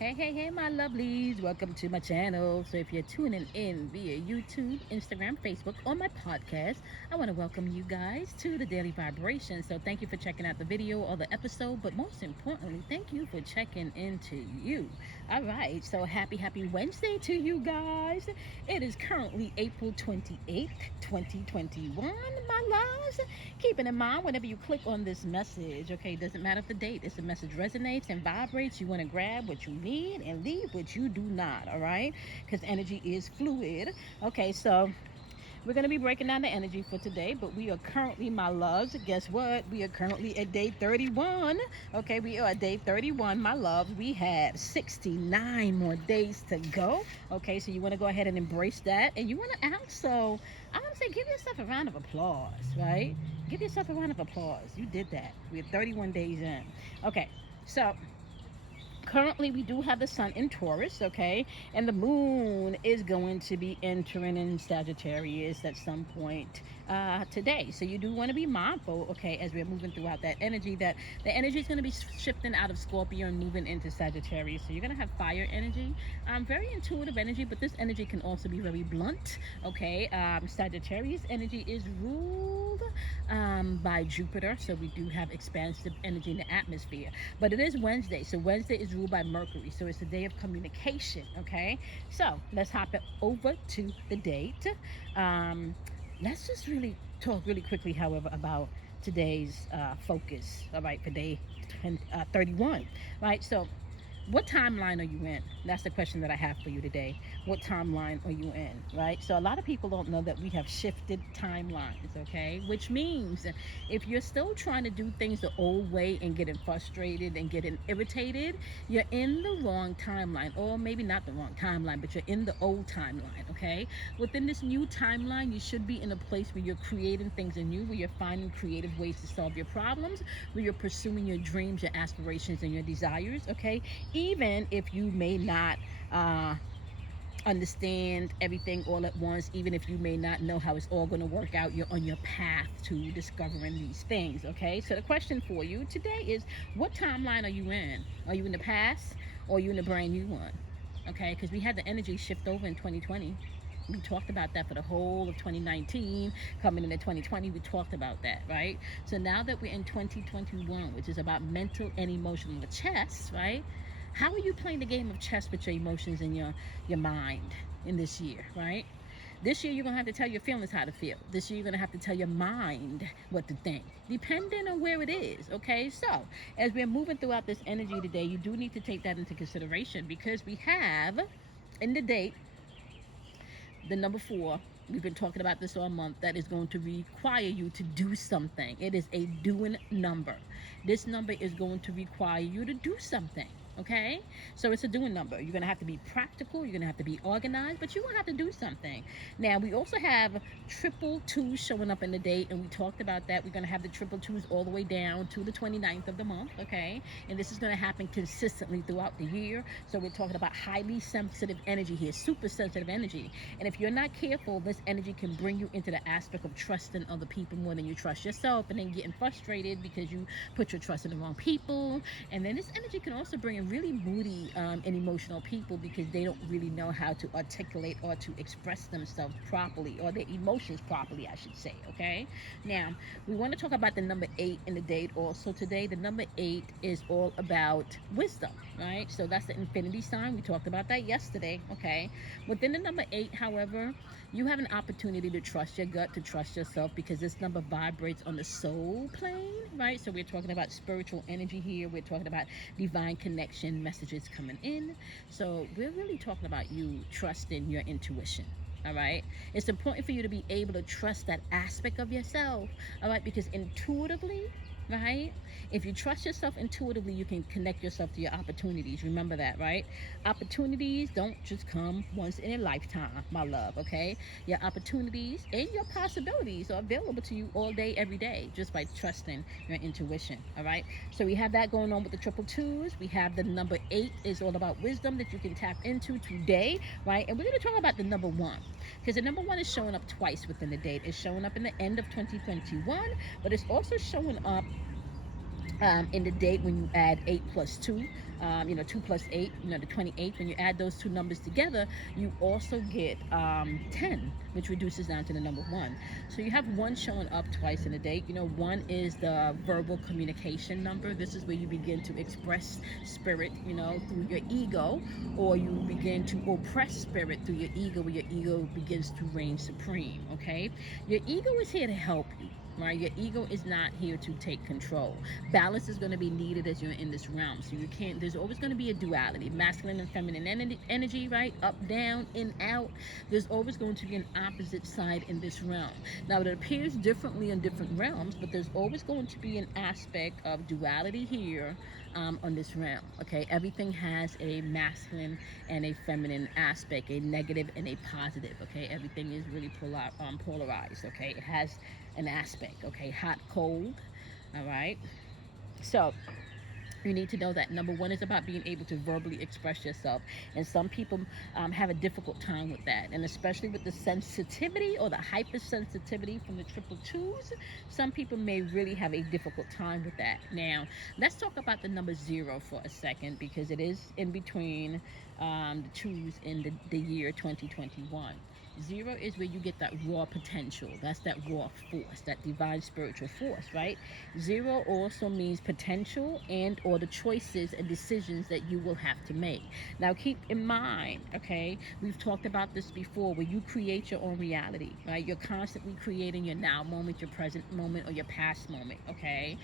Hey, my lovelies. Welcome to my channel. So, if you're tuning in via YouTube, Instagram, Facebook, or my podcast, I want to welcome you guys to the Daily Vibration. So, thank you for checking out the video or the episode, but most importantly, thank you for checking into you. All right. So, happy Wednesday to you guys. It is currently April 28th, 2021, my loves. Keeping in mind, whenever you click on this message, okay, it doesn't matter if the date, if the message resonates and vibrates, you want to grab what you need and leave what you do not, all right? Because energy is fluid. Okay, so we're going to be breaking down the energy for today, but we are currently, my loves, guess what? We are currently at day 31. Okay, we are at day 31, my loves. We have 69 more days to go. Okay, so you want to go ahead and embrace that. And you want to also, I want to say, give yourself a round of applause, right? Give yourself a round of applause. You did that. We're 31 days in. Okay, so currently we do have the sun in Taurus, okay, and the moon is going to be entering in Sagittarius at some point today. So you do want to be mindful, okay, as we're moving throughout that energy, that the energy is going to be shifting out of Scorpio and moving into Sagittarius. So you're going to have fire energy, very intuitive energy, but this energy can also be very blunt, okay. Sagittarius energy is ruled by Jupiter, so we do have expansive energy in the atmosphere. But it is Wednesday, so Wednesday is ruled by Mercury, so it's a day of communication, okay? So let's hop it over to the date. Um, let's just really talk really quickly, however, about today's focus, all right, for day 31, right? So what timeline are you in? That's the question that I have for you today. What timeline are you in, right? So a lot of people don't know that we have shifted timelines, okay? Which means if you're still trying to do things the old way and getting frustrated and getting irritated, you're in the wrong timeline, or maybe not the wrong timeline, but you're in the old timeline, okay? Within this new timeline, you should be in a place where you're creating things anew, where you're finding creative ways to solve your problems, where you're pursuing your dreams, your aspirations, and your desires, okay? Even if you may not understand everything all at once, even if you may not know how it's all going to work out, you're on your path to discovering these things, okay? So the question for you today is, what timeline are you in? Are you in the past, or are you in a brand new one? Okay, because we had the energy shift over in 2020. We talked about that for the whole of 2019. Coming into 2020, we talked about that, right? So now that we're in 2021, which is about mental and emotional chess, right? How are you playing the game of chess with your emotions and your mind in this year, right? This year, you're going to have to tell your feelings how to feel. This year, you're going to have to tell your mind what to think, depending on where it is, okay? So, as we're moving throughout this energy today, you do need to take that into consideration, because we have in the date the number 4. We've been talking about this all month. That is going to require you to do something. It is a doing number. This number is going to require you to do something. Okay, so it's a doing number. You're gonna have to be practical, you're gonna have to be organized, but you're gonna have to do something. Now, we also have triple twos showing up in the date, and we talked about that. We're gonna have the triple twos all the way down to the 29th of the month, okay? And this is gonna happen consistently throughout the year. So we're talking about highly sensitive energy here, super sensitive energy. And if you're not careful, this energy can bring you into the aspect of trusting other people more than you trust yourself, and then getting frustrated because you put your trust in the wrong people. And then this energy can also bring in really moody and emotional people, because they don't really know how to articulate or to express themselves properly, or their emotions properly, I should say, okay? Now, we want to talk about the number 8 in the date also today. The number 8 is all about wisdom, right? So that's the infinity sign. We talked about that yesterday, okay? Within the number 8, however, you have an opportunity to trust your gut, to trust yourself, because this number vibrates on the soul plane, right? So we're talking about spiritual energy here. We're talking about divine connection, messages coming in. So we're really talking about you trusting your intuition. All right. It's important for you to be able to trust that aspect of yourself. All right. Because intuitively, right? If you trust yourself intuitively, you can connect yourself to your opportunities. Remember that, right? Opportunities don't just come once in a lifetime, my love, okay? Your opportunities and your possibilities are available to you all day, every day, just by trusting your intuition, all right? So we have that going on with the triple twos. We have the number 8 is all about wisdom that you can tap into today, right? And we're going to talk about the number 1, because the number 1 is showing up twice within the date. It's showing up in the end of 2021, but it's also showing up In the date when you add 8 plus 2, 2 plus 8, the 28th, when you add those two numbers together, you also get 10, which reduces down to the number 1. So you have 1 showing up twice in the date. 1 is the verbal communication number. This is where you begin to express spirit, through your ego, or you begin to oppress spirit through your ego, where your ego begins to reign supreme, okay? Your ego is here to help you. Right, your ego is not here to take control. Balance is going to be needed as you're in this realm. So you can't, there's always going to be a duality, masculine and feminine energy, right? Up, down, in, out. There's always going to be an opposite side in this realm. Now, it appears differently in different realms, but there's always going to be an aspect of duality here on this realm. Okay, everything has a masculine and a feminine aspect, a negative and a positive. Okay, everything is really polarized. Okay, it has an aspect. Okay, hot, cold. All right. So you need to know that number 1 is about being able to verbally express yourself, and some people have a difficult time with that, and especially with the sensitivity or the hypersensitivity from the triple twos, some people may really have a difficult time with that. Now let's talk about the number 0 for a second, because it is in between the twos in the year 2021. 0 is where you get that raw potential. That's that raw force, that divine spiritual force, right? 0 also means potential and or the choices and decisions that you will have to make. Now keep in mind, okay, we've talked about this before, where you create your own reality, right? You're constantly creating your now moment, your present moment, or your past moment, okay?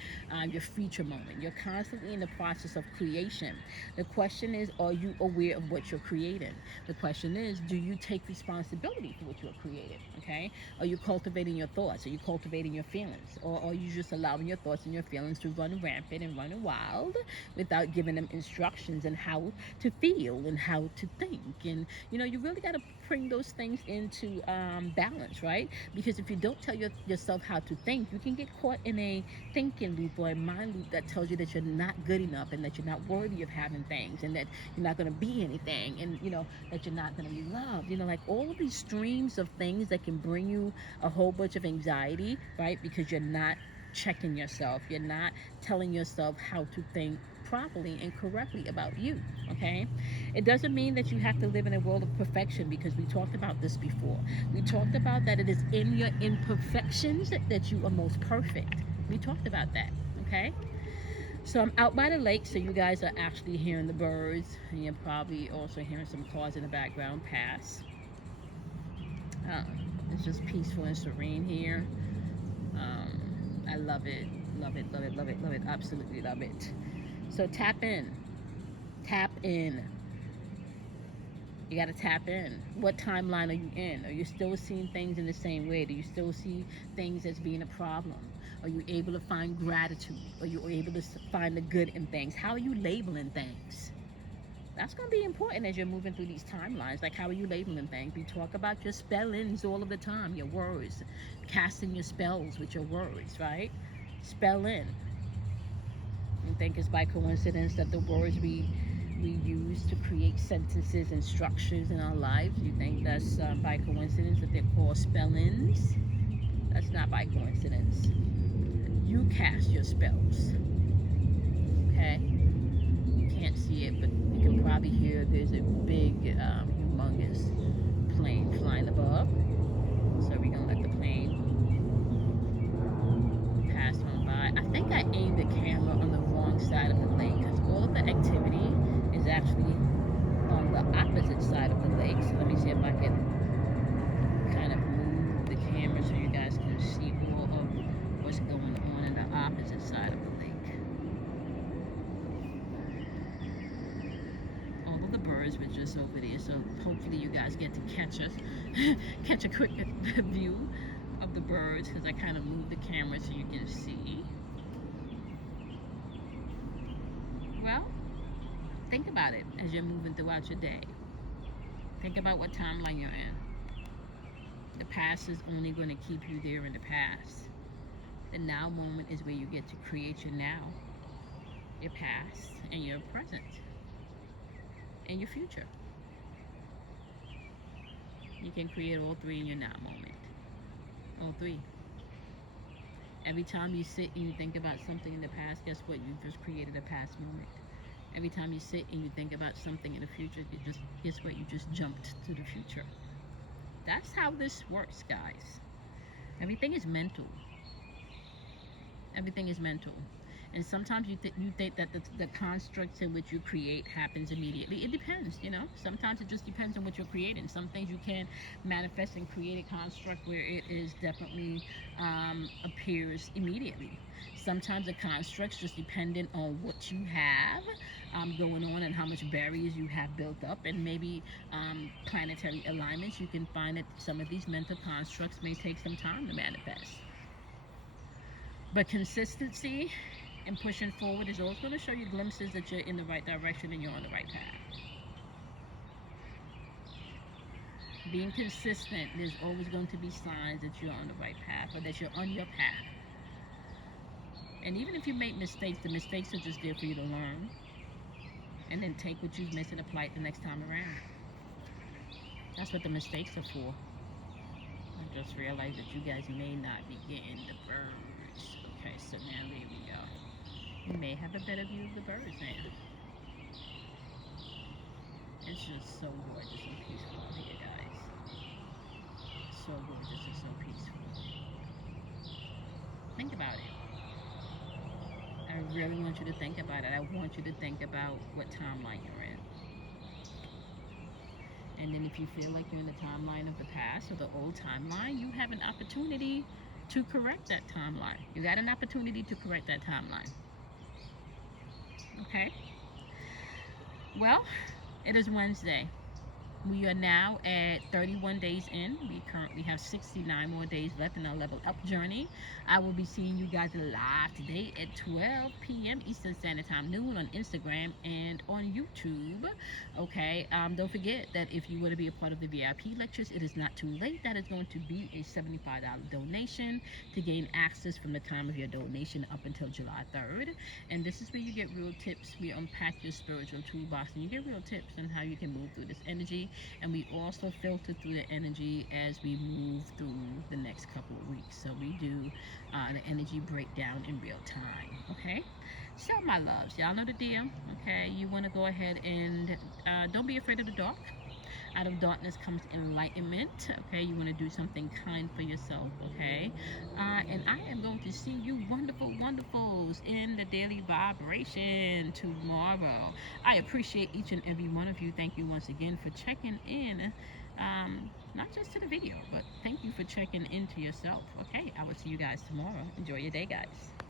Your future moment. You're constantly in the process of creation. The question is, are you aware of what you're creating? The question is, do you take responsibility for what you're creating? Okay? Are you cultivating your thoughts? Are you cultivating your feelings? Or are you just allowing your thoughts and your feelings to run rampant and run wild without giving them instructions on how to feel and how to think? And you really got to bring those things into balance, right? Because if you don't tell yourself how to think, you can get caught in a thinking loop or a mind loop that tells you that you're not good enough, and that you're not worthy of having things, and that you're not going to be anything, and that you're not going to be loved. Like all of these streams of things that can bring you a whole bunch of anxiety, right? Because you're not checking yourself, you're not telling yourself how to think properly and correctly about you. Okay, it doesn't mean that you have to live in a world of perfection, because we talked about this before. We talked about that it is in your imperfections that you are most perfect. We talked about that. Okay, so I'm out by the lake, so you guys are actually hearing the birds, and you're probably also hearing some cars in the background pass. It's just peaceful and serene here. I love it, love it, love it, love it, love it, absolutely love it. So tap in, tap in. You got to tap in. What timeline are you in? Are you still seeing things in the same way? Do you still see things as being a problem? Are you able to find gratitude? Are you able to find the good in things? How are you labeling things? That's going to be important as you're moving through these timelines. Like, how are you labeling things? We talk about your spellings all of the time, your words, casting your spells with your words, right? Spell in. You think it's by coincidence that the words we use to create sentences and structures in our lives? You think that's by coincidence that they're called spell-ins? That's not by coincidence. You cast your spells. Okay? You can't see it, but you can probably hear there's a big, humongous plane flying above. So we're gonna let the plane pass on by. I think I aimed the camera on the wrong side of the lake, because all of the activity is actually on the opposite side of the lake. So let me see if I can kind of move the camera so you guys can see all of what's going on in the opposite side of the lake. All of the birds were just over there, so hopefully you guys get to catch us, catch a quick view of the birds, because I kind of moved the camera so you can see. Well, think about it as you're moving throughout your day. Think about what timeline you're in. The past is only going to keep you there in the past. The now moment is where you get to create your now, your past, and your present, and your future. You can create all three in your now moment. All three. Every time you sit and you think about something in the past, guess what? You just created a past moment. Every time you sit and you think about something in the future, you just guess what? You just jumped to the future. That's how this works, guys. Everything is mental. Everything is mental. And sometimes you think that the constructs in which you create happens immediately. It depends, you know. Sometimes it just depends on what you're creating. Some things you can manifest and create a construct where it is definitely appears immediately. Sometimes the constructs just dependent on what you have going on and how much barriers you have built up, and maybe planetary alignments. You can find that some of these mental constructs may take some time to manifest. But consistency and pushing forward is always going to show you glimpses that you're in the right direction and you're on the right path. Being consistent, there's always going to be signs that you're on the right path or that you're on your path. And even if you make mistakes, the mistakes are just there for you to learn. And then take what you've missed and apply it the next time around. That's what the mistakes are for. I just realized that you guys may not be getting the birds. Okay, so now there we go. You may have a better view of the birds now. It's just so gorgeous and peaceful out here, guys. So gorgeous and so peaceful. Think about it. I really want you to think about it. I want you to think about what timeline you're in. And then if you feel like you're in the timeline of the past or the old timeline, you have an opportunity to correct that timeline. You got an opportunity to correct that timeline. Okay? Well, it is Wednesday. We are now at 31 days in. We currently have 69 more days left in our level up journey. I will be seeing you guys live today at 12 p.m. Eastern Standard Time, noon on Instagram and on YouTube. Okay, don't forget that if you want to be a part of the VIP lectures, it is not too late. That is going to be a $75 donation to gain access from the time of your donation up until July 3rd. And this is where you get real tips. We unpack your spiritual toolbox and you get real tips on how you can move through this energy. And we also filter through the energy as we move through the next couple of weeks. So we do the energy breakdown in real time. Okay, so my loves, y'all know the deal. Okay, you want to go ahead and don't be afraid of the dark. Out of darkness comes enlightenment. Okay, you want to do something kind for yourself. Okay, and I am going to see you wonderful wonderfuls in the daily vibration tomorrow. I appreciate each and every one of you. Thank you once again for checking in, not just to the video, but thank you for checking into yourself. Okay, I will see you guys tomorrow. Enjoy your day, guys.